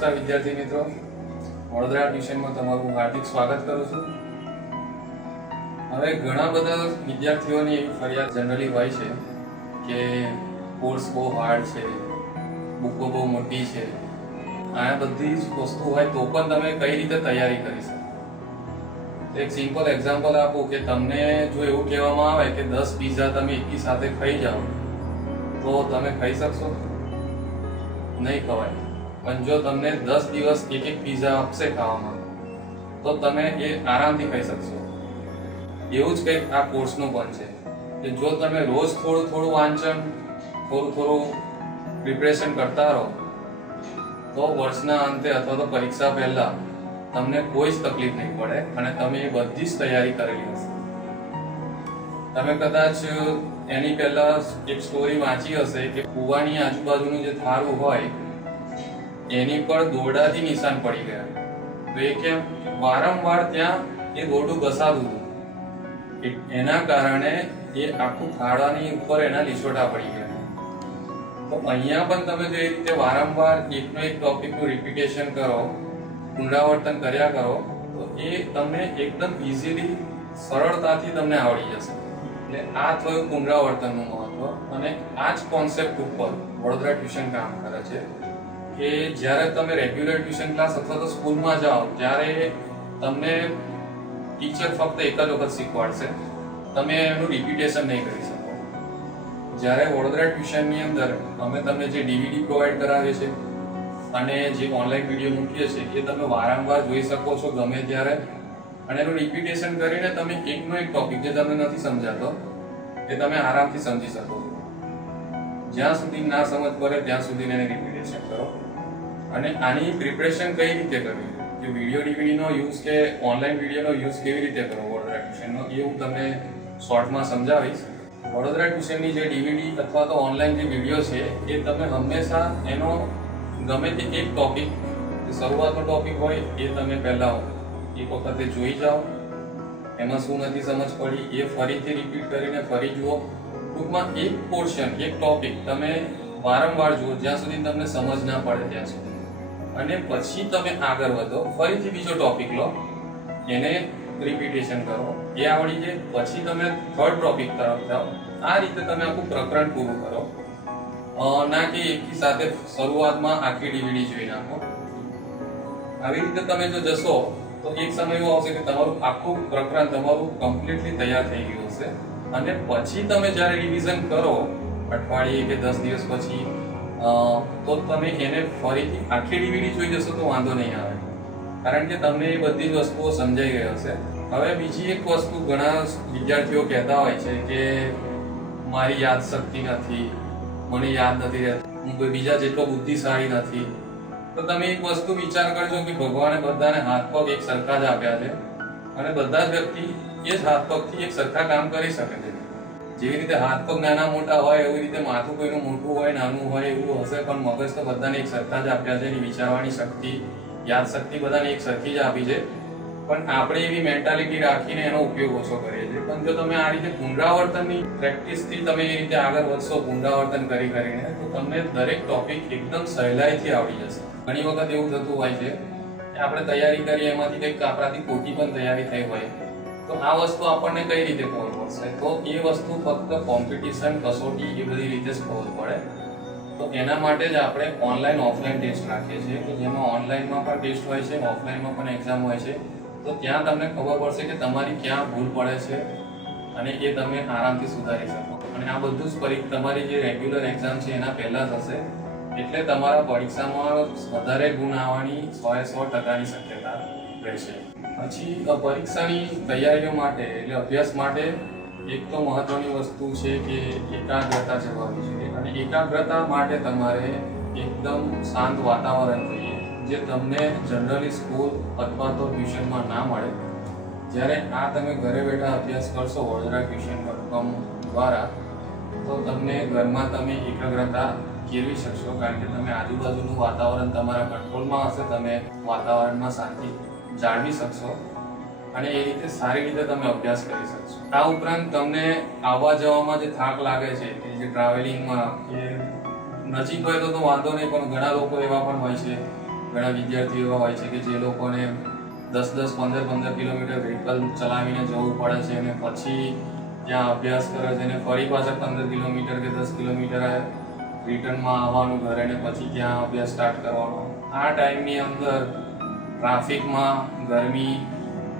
નમસ્કાર વિદ્યાર્થી મિત્રો, વડોદરા ટ્યુશનમાં તમારું હાર્દિક સ્વાગત કરું છું। હવે ઘણા બધા વિદ્યાર્થીઓની એવી ફરિયાદ જનરલી હોય છે કે કોર્સ બહુ હાર્ડ છે, બુકો બહુ મોટી છે। આ બધી જ વસ્તુ હોય તો પણ તમે કઈ રીતે તૈયારી કરી શકો? એક સિમ્પલ એક્ઝામ્પલ આપું કે તમને જો એવું કહેવામાં આવે કે 10 પિઝા તમે એકી સાથે ખાઈ જાઓ તો તમે ખાઈ શકશો? નહીં ખવાય। પણ જો તમને 10 દિવસ એક પિઝા આપશે ખાવામાં તો તમે એ આરામથી ખાઈ શકશો। એવું જ કંઈક આ કોર્સનું પણ છે કે જો તમે રોજ થોડું વાંચન, થોડું પ્રિપરેશન કરતા રહો તો વર્ષના અંતે અથવા તો પરીક્ષા પહેલા તમને કોઈ જ તકલીફ નહીં પડે અને તમે એ બધી જ તૈયારી કરેલી હશે। તમે કદાચ એની પહેલા એક સ્ટોરી વાંચી હશે કે કુવાની આજુબાજુનું જે થાળું હોય એની પર દોરડાથી નિશાન પડી ગયા, તો એ કેમ? વારંવાર ત્યાં એ દોરડું ઘસાતું હતું, એના કારણે એ આખું થાળાની ઉપર એના લીસોટા પડી ગયા। તો અહીંયા પણ તમે જો એ રીતે વારંવાર એકનો એક ટોપિકનું રિપીટેશન કરો, પુનરાવર્તન કર્યા કરો તો એ તમને એકદમ ઇઝીલી, સરળતાથી તમને આવડી જશે। એટલે આ થયું પુનરાવર્તનનું મહત્વ, અને આ જ કોન્સેપ્ટ ઉપર વડોદરા ટ્યુશન કામ કરે છે કે જ્યારે તમે રેગ્યુલર ટ્યુશન ક્લાસ અથવા તો સ્કૂલમાં જાઓ ત્યારે તમને ટીચર ફક્ત એક જ વખત શીખવાડશે, તમે એનું રિપીટેશન નહીં કરી શકો। જ્યારે વડોદરા ટ્યુશનની અંદર અમે તમને જે ડીવીડી પ્રોવાઈડ કરાવીએ છીએ અને જે ઓનલાઈન વિડીયો મૂકીએ છીએ એ તમે વારંવાર જોઈ શકો છો ગમે ત્યારે, અને એનું રિપીટેશન કરીને તમે એકનો એક ટોપિક જે તમને નથી સમજાતો એ તમે આરામથી સમજી શકો છો। જ્યાં સુધી ના સમજ પડે ત્યાં સુધી એને રિપીટેશન કરો। અને આની પ્રિપરેશન કઈ રીતે કરવી, કે વિડીયો ડીવીડીનો યુઝ કે ઓનલાઈન વિડીયોનો યુઝ કેવી રીતે કરવો વડોદરા ટ્યુશનનો, એ હું તમને શોર્ટમાં સમજાવીશ। વડોદરા ટ્યુશનની જે ડીવીડી અથવા તો ઓનલાઈન જે વિડીયો છે એ તમે હંમેશા એનો ગમે તે એક ટોપિક, શરૂઆતનો ટોપિક હોય એ તમે પહેલા એક વખતે જોઈ જાઓ, એમાં શું નથી સમજ પડી એ ફરીથી રિપીટ કરીને ફરી જુઓ। ટૂંકમાં એક પોર્શન, એક ટોપિક તમે વારંવાર જુઓ જ્યાં સુધી તમને સમજ ના પડે ત્યાં સુધી, અને પછી તમે આગળ વધો, ફરીથી બીજો ટોપિક લો, એને રિપીટેશન કરો, એ આવડી જાય પછી તમે થર્ડ ટોપિક તરફ જાઓ। આ રીતે તમે આખું પ્રકરણ પૂરું કરો, ના કે એકી સાથે શરૂઆતમાં આખી ડીવીડી જોઈ નાખો। આવી રીતે તમે જો જશો તો એક સમય એવો આવશે કે તમારું આખું પ્રકરણ તમારું કમ્પ્લીટલી તૈયાર થઈ ગયું હશે, અને પછી તમે જ્યારે રિવિઝન કરો અઠવાડિયે કે 10 દિવસ પછી તો તમે એને ફરીથી આખી ડીવીડી જોઈ જશો તો વાંધો નહીં આવે, કારણ કે તમને એ બધી જ વસ્તુઓ સમજાઈ ગઈ હશે। હવે બીજી એક વસ્તુ ઘણા વિદ્યાર્થીઓ કહેતા હોય છે કે મારી યાદ શક્તિ નથી, મને યાદ નથી રહેતું, હું કોઈ બીજા જેટલો બુદ્ધિશાળી નથી। તો તમે એક વસ્તુ વિચાર કરજો કે ભગવાને બધાને હાથ પગ એક સરખા જ આપ્યા છે, અને બધા જ વ્યક્તિ એ જ હાથ પગથી એક સરખા કામ કરી શકે છે। જેવી રીતે હાથ પગ નાના મોટા હોય એવી રીતે માથું કોઈનું મોટું હોય નાનું હોય એવું હશે, પણ મગજ તો બધાને એક સરખા જ આપ્યા છે, એની વિચારવાની શક્તિ, યાદ શક્તિ બધાને એક સરખી જ આપી છે, પણ આપણે એવી મેન્ટાલિટી રાખીને એનો ઉપયોગ ઓછો કરીએ છીએ। પણ જો તમે આ રીતે પુનરાવર્તનની પ્રેક્ટિસથી તમે એ રીતે આગળ વધશો, પુનરાવર્તન કરીને, તો તમને દરેક ટોપિક એકદમ સહેલાઈથી આવડી જશે। ઘણી વખત એવું થતું હોય છે કે આપણે તૈયારી કરીએ એમાંથી કંઈક આપણાથી ખોટી પણ તૈયારી થઈ હોય, તો આ વસ્તુ આપણને કઈ રીતે ખબર પડશે? તો એ વસ્તુ ફક્ત કોમ્પિટિશન, કસોટી એ બધી રીતે જ ખબર પડે। તો એના માટે જ આપણે ઓનલાઈન ઓફલાઈન ટેસ્ટ રાખીએ છીએ કે જેમાં ઓનલાઈનમાં પણ ટેસ્ટ હોય છે, ઓફલાઈનમાં પણ એક્ઝામ હોય છે। તો ત્યાં તમને ખબર પડશે કે તમારી ક્યાં ભૂલ પડે છે અને એ તમે આરામથી સુધારી શકો। અને આ બધું જ તમારી જે રેગ્યુલર એક્ઝામ છે એના પહેલા થશે, એટલે તમારા પરીક્ષામાં વધારે ગુણ આવવાની 100% શક્યતા રહેશે। પછી પરીક્ષાની તૈયારીઓ માટે, એટલે અભ્યાસ માટે એક તો મહત્વની વસ્તુ છે કે એકાગ્રતા જળવાવી જોઈએ, અને એકાગ્રતા માટે તમારે એકદમ શાંત વાતાવરણ જોઈએ, જે તમને જનરલી સ્કૂલ અથવા તો ટ્યુશનમાં ના મળે। જ્યારે આ તમે ઘરે બેઠા અભ્યાસ કરશો વડોદરા ટ્યુશન.com દ્વારા, તો તમને ઘરમાં તમે એકાગ્રતા કેળવી શકશો, કારણ કે તમે આજુબાજુનું વાતાવરણ તમારા કંટ્રોલમાં હશે, તમે વાતાવરણમાં શાંતિ જાળવી શકશો અને એ રીતે સારી રીતે તમે અભ્યાસ કરી શકશો। આ ઉપરાંત તમને આવવા જવામાં જે થાક લાગે છે, કે જે ટ્રાવેલિંગમાં, કે નજીક હોય તો વાંધો નહીં, પણ ઘણા લોકો એવા પણ હોય છે ઘણા વિદ્યાર્થીઓ એવા હોય છે કે જે લોકોને 10-10, 15-15 કિલોમીટર વ્હીકલ ચલાવીને જવું પડે છે અને પછી ત્યાં અભ્યાસ કરે છે અને ફરી પાછા 15 કિલોમીટર કે 10 કિલોમીટર રિટર્નમાં આવવાનું ઘરે અને પછી ત્યાં અભ્યાસ સ્ટાર્ટ કરવાનો. આ ટાઈમની અંદર ટ્રાફિકમાં, ગરમી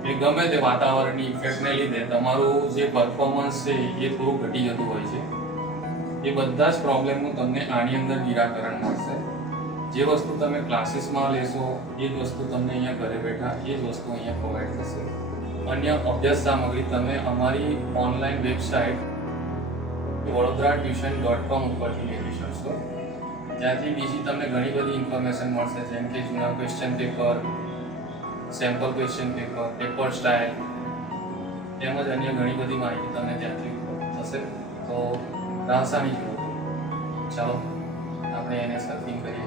કે ગમે તે વાતાવરણની ઇફેક્ટને લીધે તમારું જે પરફોર્મન્સ છે એ થોડું ઘટી જતું હોય છે. એ બધા જ પ્રોબ્લેમનું તમને આની અંદર નિરાકરણ મળશે. જે વસ્તુ તમે ક્લાસીસમાં લેશો એ જ વસ્તુ તમને અહીંયા ઘરે બેઠા એ જ વસ્તુ અહીંયા પ્રોવાઈડ થશે. અન્ય અભ્યાસ સામગ્રી તમે અમારી ઓનલાઈન વેબસાઇટ vadodara.tuition.com ઉપરથી મેળવી શકશો. ત્યાંથી બીજી તમને ઘણી બધી ઇન્ફોર્મેશન મળશે, જેમ કે જૂના question paper, sample question paper, paper style તેમજ અન્ય ઘણી બધી માહિતી તમને ત્યાંથી થશે. તો રાહ શાની જુઓ, ચાલો આપણે એને સર્ફિંગ કરીએ.